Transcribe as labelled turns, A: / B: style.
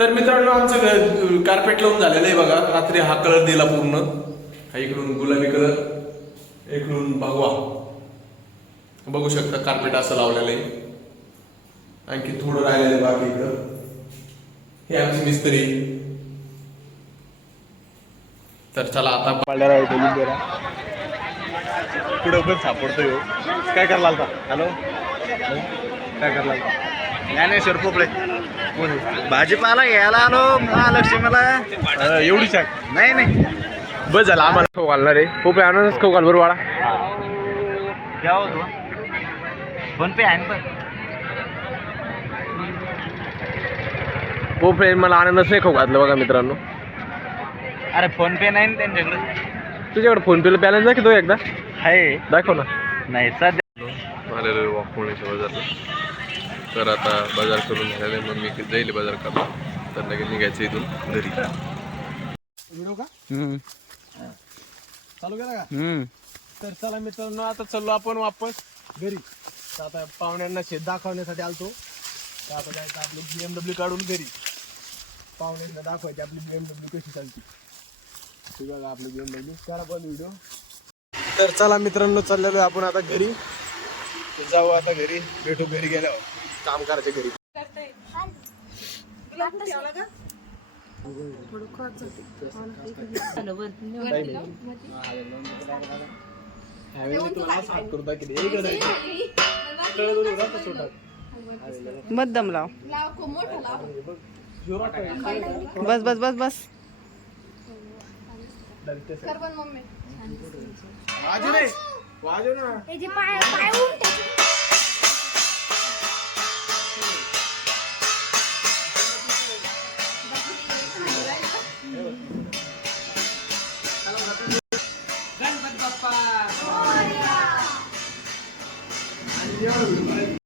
A: तर मित्रांनो आमचं कार्पेट लावून झालेलं आहे बघा. रात्री हा कलर दिला पूर्ण. हा इकडून गुलाबी कलर इकडून भगवा. बघू शकता कार्पेट असं लावलेलं आहे. आणखी थोडं राहिलेलं आहे बाकी इकडं. हे आमची मिस्त्री. तर चला आता
B: पुढं पण सापडतोय हो. काय करायला आलता हॅलो काय करायला आलता ज्ञानेश्वर पोपळे
C: भाजीपाला घ्यायला आलो महालक्ष्मीला.
B: एवढी शाक
C: नाही नाही.
A: बस झाला आम्हाला. खाऊ घालणार आहे. पोपे आणूनच खाऊ घाल बरं
C: द्या हो तू. फोन पे आहे ना पण.
A: पोपे मला आनंदच नाही खाऊ घातलं बघा मित्रांनो.
C: अरे फोन पे नाही ना त्यांच्याकडे.
A: तुझ्याकडे फोन पेला बॅलन्स दाखवतो एकदा.
C: आहे.
A: दाखव ना.
C: नाही सध्या
A: आलेलो वाकुळणीच्या बाजारला. तर आता बाजार करून झालेलं आहे. मग मी जाईल बाजार करता तर लगेच निघायचं इथून घरी.
B: चालू केला का?
C: हम्म.
B: तर चला मित्रांनो आता चाललो आपण वापस घरी. तर आता पाहुण्यांना शेत दाखवण्यासाठी आलतो. तर आता जायचं आपलं बीएमडब्ल्यू काढून घरी. पाहुण्यांना दाखवायची आपली बीएमडब्ल्यू कशी चालते. ते बघा आपली बीएमडब्ल्यू करा पण व्हिडिओ तर चला मित्रांनो चाललेलो आहे आपण आता घरी. तर जाऊ आता घरी भेटू घरी गेल्यावर काम करायचे घरी. हे.
D: मध्यम लाव. बस बस बस बस.
B: वाजव ना. 第二个礼